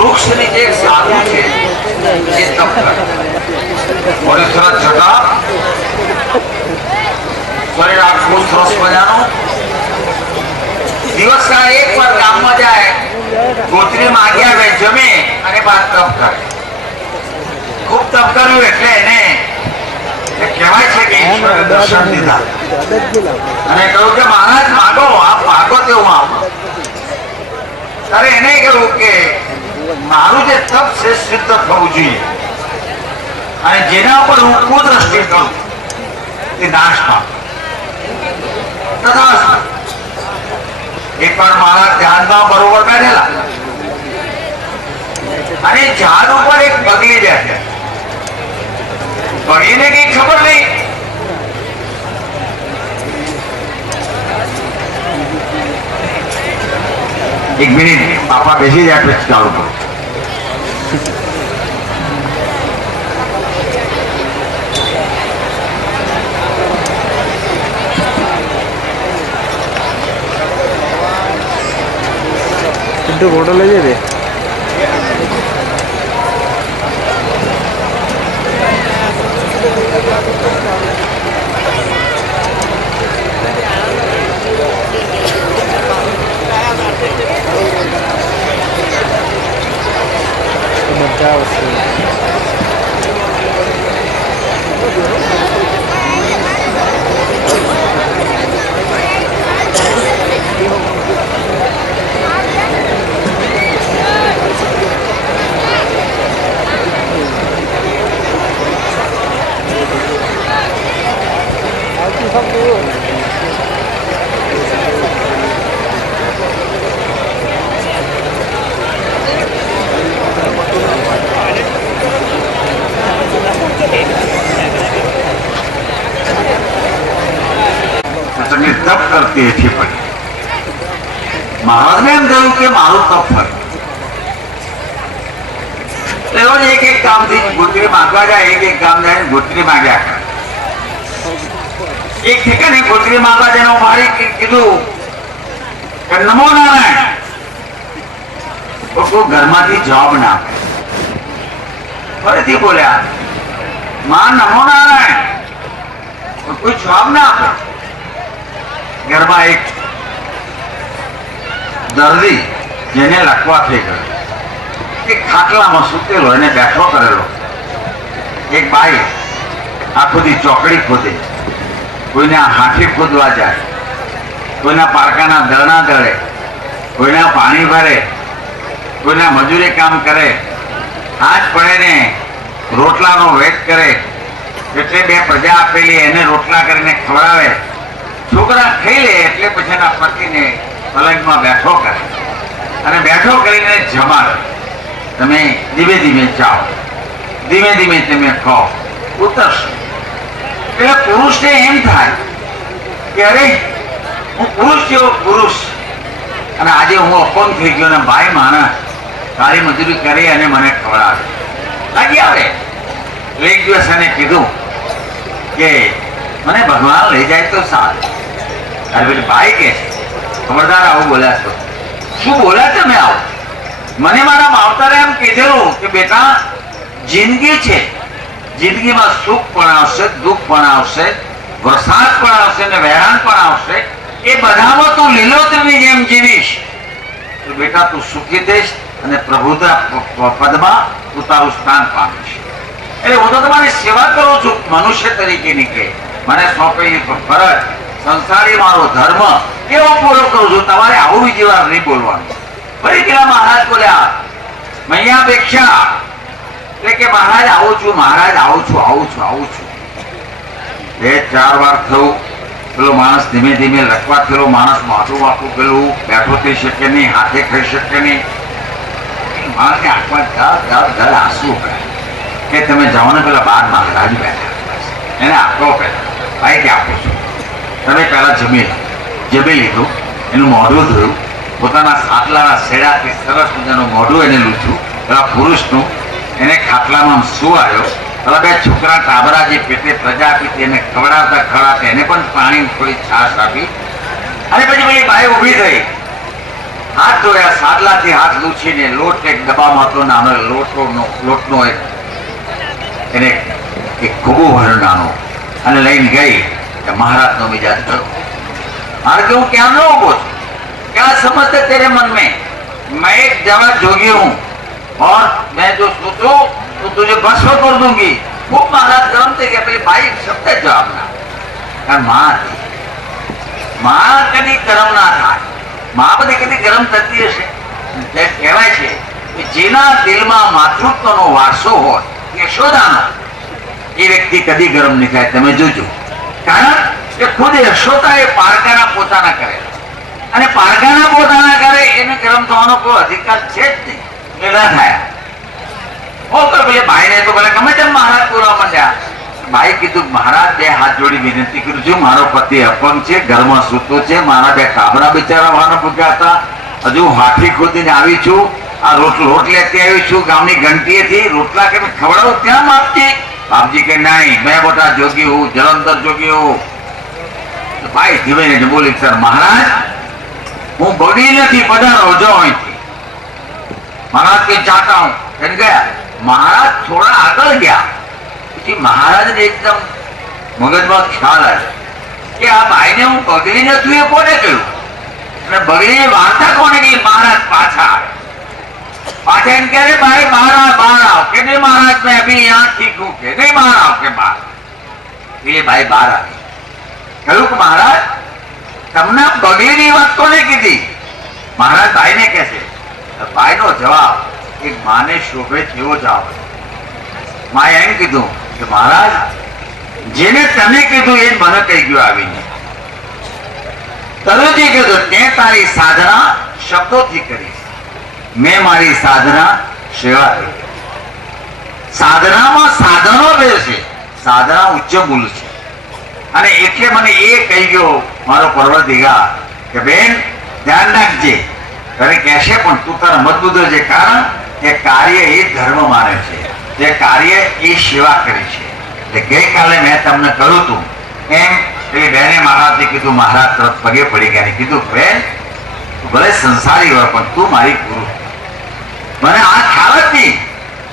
વૃક્ષની જે સાધુ છે એ તપ કરે. સરસ જટા શરીર આખું સરસ મજાનું. દિવસ ના એક વાર ગામમાં જાય, ગોત્રી માગી આવે, જમે અને બાદ તપ કરે. ખૂબ તપ કર્યું એટલે એને કહેવાય છે કે ઈશ્વરે દર્શન દીધા અને કહ્યું કે મહારાજ માગો, આપ માગો તે હું આપું. ત્યારે એને કહ્યું કે મારું જે તપ છે સિદ્ધ થવું જોઈએ અને જેના ઉપર હું કુદ્રષ્ટિ કરું તે નાશ પામે. તથા એક વાર મહારાજ ધ્યાનમાં બરોબર બેઠેલા અને ઝાડ ઉપર એક બગલી બેઠે. બગલીને કઈ ખબર નહીં. એક મિનિટ બાપા બેસી જાય પછી ચાલુ કરો. ફોટો લઈ જાય બધા વસ્તુ તપ કરતી હતી પડી. મહારાજને એમ કહ્યું કે મારું તપ ફળ. રોજ એક એક ગામથી ગોત્રી માંગવા જાય, એક એક ગામ જાય ગોત્રી માંગ્યા કરે. એક ઠેકાણે ગોત્રી માંગવા જાય મારી કીધું કે નમો નારાયણ. કોઈ ઘરમાંથી જવાબ ના આપે. ફરીથી બોલ્યા માં નમો નારાયણ. કોઈ જવાબ ના આપે. ઘરમાં એક દર્દી જેને લખવા થઈ ગયો, એક ખાટલામાં સૂતેલો એને બેઠો કરેલો. એક બાઈ આખો દી ચોકડી ખોદે, કોઈના હાથી ખોદવા જાય, કોઈના પારકાના દળના દળે, કોઈના પાણી ભરે, કોઈના મજૂરી કામ કરે, હાથ પડે ને રોટલાનો વેટ કરે. એટલે બે પ્રજા આપેલી એને રોટલા કરીને ખવડાવે. છોકરા ખાઈ લે એટલે પછી એના પતિને પલંગમાં બેઠો કરે અને બેઠો કરીને જમાડે. તમે ધીમે ધીમે જાઓ, ધીમે ધીમે તમે ખાઓ, ઉતરશો. એટલે પુરુષને એમ થાય કે અરે હું પુરુષ જેવો પુરુષ અને આજે હું અપંગ થઈ ગયો ને ભાઈ માણસ સારી મજૂરી કરી અને મને ખવડાવે લાગી આવે. એક દિવસ એને કીધું કે મને ભગવાન લઈ જાય તો સારું. અરે પેલી ભાઈ કે ખબરદાર આવું બોલ્યા છો. શું બોલ્યા તમે આવું? મને મારા માવતરે એમ કીધેલું કે બેટા જિંદગી છે, જિંદગીમાં સુખ પણ આવશે, દુઃખ પણ આવશે, વરસાદ પણ આવશે ને વહેરાણ પણ આવશે. એ બધામાં તું લીલોતરીની જેમ જીવીશ તો બેટા તું સુખી થઈશ અને પ્રભુતા પદમાં તું તારું સ્થાન પામીશ. એટલે હું તો તમારી સેવા કરું છું મનુષ્ય તરીકેની. કે મને સોંપેલી ફરજ, સંસારી મારો ધર્મ કેવો પૂરો કરું છું. તમારે આવું બીજી વાર નહીં બોલવાનું. ફરી પેલા મહારાજ બોલ્યા મૈયાપેક્ષા. એટલે કે મહારાજ આવું છું, મહારાજ આવું છું, આવું છું, આવું છું. 2-4 વાર થયું. પેલો માણસ ધીમે ધીમે લખવા થયેલો માણસ માથું વાપું પેલું બેઠો થઈ શકે નહીં, હાથે ખાઈ શકે નહીં. માણસની આંખમાં ધડ આંસુ કે તમે જવાનો પેલા બાર મહારાજ બેઠા એને આપો પેલા ભાઈ કે આપો છો. તમે પહેલા જમી લીધું, એનું મોઢું ધોયું, પોતાના ખાટલાના શેડાથી સરસ મજાનું મોઢું એને લૂછ્યું. પેલા પુરુષનું એને ખાટલામાં સુવાયો. પેલા બે છોકરા ટાબરા જે પેટે પ્રજા આપી એને ખવડાવતા એને પણ પાણી થોડી છાશ આપી અને પછી પેલી બાઈ ઊભી થઈ, હાથ ધોયા, સાદલાથી હાથ લૂછીને લોટ એક ડબ્બામાં હતો નાનો લોટનો એને એક ખુબો ભર્યો નાનો અને લઈને ગઈ કે મહારાજનો મિજાજ થયો. मार के क्या नो बोल, क्या समझते तेरे मन में? मैं एक जगह जोगी हूँ और मैं जो सोचूं तो तुझे भस्म कर दूंगी. खूब महाराज गरम थे कि पहले भाई शब्द जवाब ना मां कभी गरम ना था. मां बધી કદી ગરમ થતી હશે. તે કહેવાય છે કે જેના દિલમાં માતૃત્વનો વારસો હોય, યશોદાનો, એ વ્યક્તિ કદી ગરમ નહીં થાય. તમે જોજો, કારણ કે ખુદ યશોદાએ પારકાના પોતાના કરે અને પારકાના પોતાના કરે એને ગરમ થવાનો કોઈ અધિકાર છે જ નહીં. પેલા થયા પેલે ભાઈને તો ભલે ગમે તેમ મહારાજ બોલવા માંડ્યા. ભાઈ કીધું, મહારાજ બે હાથ જોડી વિનંતી કરું છું, મારો પતિ અપંગ છે, ઘરમાં સૂતો છે, મારા બે કાબરા બિચારા વાના ભૂખ્યા હતા, હજુ હાથી ખોદીને આવી છું, આ રોટ લેતી આવી છું ગામની ઘંટીએથી, રોટલા કે ખવડાવું ત્યાં બાપજી? બાપજી કે નહીં, મેં મોટા જોગી હું, જલંધર જોગી હું. ભાઈ ધીમે બોલી, સર મહારાજ હું બગડી નથી, પધારો જો અહીંથી. મહારાજ કે જાતા હું એને ગયા. મહારાજ થોડા આગળ ગયા, પછી મહારાજને એકદમ મગજમાં ખ્યાલ આવ્યો કે આ ભાઈને હું બગડી નથી એ કોને કહ્યું, અને બગડીની વાર્તા કોને કહી? મહારાજ પાછા એમ કહે, ભાઈ બહાર આવ કે નહીં? મહારાજ મેં અભી યહાં ઠીક હું કે નહીં, બહાર આવ કે બહાર. એ ભાઈ બહાર આવી, કહ્યું કે મહારાજ તમને બગડીની વાત કોને કીધી? મહારાજ ભાઈને કહે છે. ભાઈનો જવાબ એક માને શોભે તેવો જવાબ. માએ એમ કીધું કે મહારાજ જેને તમે કીધું એ મને કહી ગયું આવીને. તરુજી કીધું, તે તારી સાધના શબ્દોથી કરી, મેં મારી સાધના સેવાથી. સાધનામાં સાધનો બે છે, સાધના ઉચ્ચ મૂલ છે, અને એટલે મને એ કહી ગયો મારો પરવરદિગાર કે બેન ધ્યાન રાખજે. ઘરે કહેશે પણ તું તારા મત બુધો છે, કારણ કે કાર્ય એ ધર્મ માને છે, જે કાર્ય એ સેવા કરી છે. એટલે ગઈકાલે મેં તમને કહ્યું હતું એમ એ બેને મહારાજને કીધું, મહારાજ તરફ પગે પડી ગયા, કીધું બેન ભલે સંસારી હોય પણ તું મારી ગુરુ. મને આ ખ્યાલ જ નહીં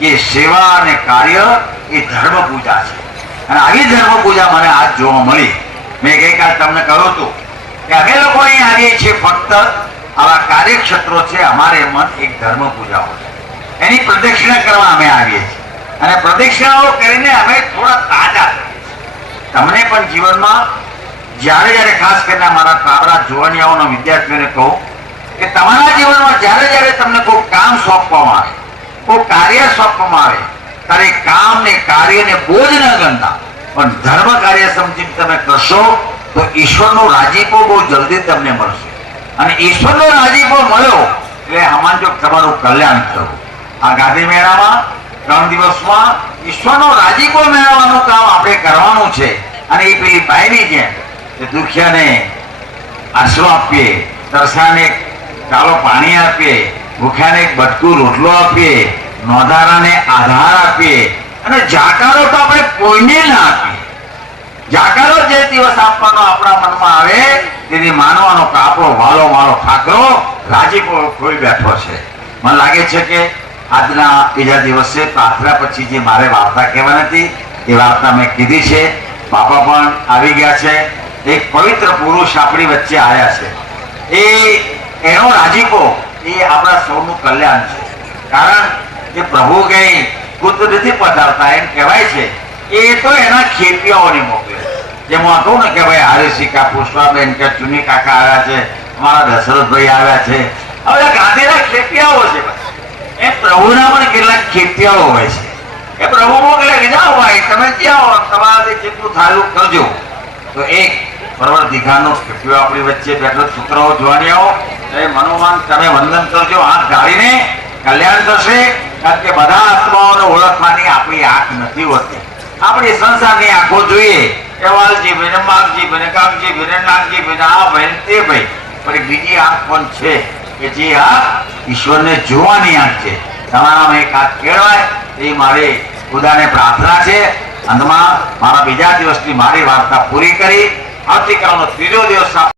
કે સેવા અને કાર્ય એ ધર્મ પૂજા છે, અને આવી ધર્મ પૂજા મને આજ જોવા મળી. મેં ગઈકાલે તમને કહ્યું હતું કે અમે લોકો અહીં આવીએ છીએ ફક્ત આવા કાર્યક્ષેત્રો છે, અમારે મન એક ધર્મ પૂજાઓ છે, એની પ્રદક્ષિણા કરવા અમે આવીએ છીએ, અને પ્રદક્ષિણાઓ કરીને અમે થોડા તાજા. તમને પણ જીવનમાં જ્યારે જ્યારે ખાસ કરીને મારા કાબરા જોવાનિયાઓના વિદ્યાર્થીઓને કહું કે તમારા જીવનમાં જ્યારે જ્યારે તમને કોઈ કામ સોંપવામાં આવે, કોઈ કાર્ય સોંપવામાં આવે, ત્યારે કામ ને કાર્યને બોજ ન ગણતા, પણ ધર્મ કાર્ય સમજીને તમે કરશો તો ઈશ્વરનો રાજીપો બહુ જલ્દી તમને મળશે. અને ઈશ્વરનો રાજીપો મળ્યો એટલે હમાજો તમારું કલ્યાણ થયું. આ ગાંધી મેળામાં 3 દિવસમાં ઈશ્વરનો રાજીપો મેળવવાનું કામ આપણે કરવાનું છે. અને એ પેલી બાયની જેમ દુખિયાને આશરો આપીએ, તરસાને ચાલો પાણી આપીએ, ભૂખ્યાને એક બટકું રોટલો આપીએ, નોંધારાને આધાર આપીએ, અને જાકારો તો આપણે કોઈને ના આપીએ. જાકારો જે દિવસ આપવાનો આપણા મનમાં આવે તેથી માનવાનો કે આપણો વાલો મારો ઠાકરો રાજીપો ખોઈ બેઠો છે. મને લાગે છે કે આજના બીજા દિવસે પ્રાર્થના પછી જે મારે વાર્તા કહેવાની હતી એ વાર્તા મેં કીધી છે. બાપા પણ આવી ગયા છે. એક પવિત્ર પુરુષ આપણી વચ્ચે આવ્યા છે. એનો રાજીપો એ આપણા સૌનું કલ્યાણ છે. કારણ કે પ્રભુ કઈ ખુદ નથી પધારતા, એમ કહેવાય છે એ તો એના ખેતીઓને મોકલે. જેમ હું કહું ને કે ભાઈ હરિશિકા પુષ્પાબેન કે ચુની કાકા આવ્યા છે, અમારા દશરથભાઈ આવ્યા છે, હવે ગાંધીના ખેતીયાઓ છે. એ પ્રભુના પણ કેટલાક ખેતીયાઓ હોય છે. એ પ્રભુ મોકલે કે જાઓ ભાઈ તમે ત્યાં તમારાથી જેટલું થાય કરજો. તો એક પરવરદિગારનો ખેતીઓ આપણી વચ્ચે બેઠો, છોકરાઓ જોવાની આવો એ મનોમાન તમે વંદન કરજો, આંખ ઢાળીને કલ્યાણ થશે. કારણ કે બધા આત્માઓને ઓળખવાની આપણી આંખ નથી હોતી. આપણી સંસારની આંખો જોઈએ એ વાલજી ભાઈ, માગજી ભાઈ, કાગજી ભાઈ, નાગજી ભાઈ, આ ભાઈ તે ભાઈ, પણ બીજી આંખ પણ છે કે જે આ ઈશ્વરને જોવાની આંખ છે. તમારામાં એક હાથ કેળવાય એ મારી ખુદાને પ્રાર્થના છે. અંતમાં મારા બીજા દિવસની મારી વાર્તા પૂરી કરી આવતીકાલનો ત્રીજો દિવસ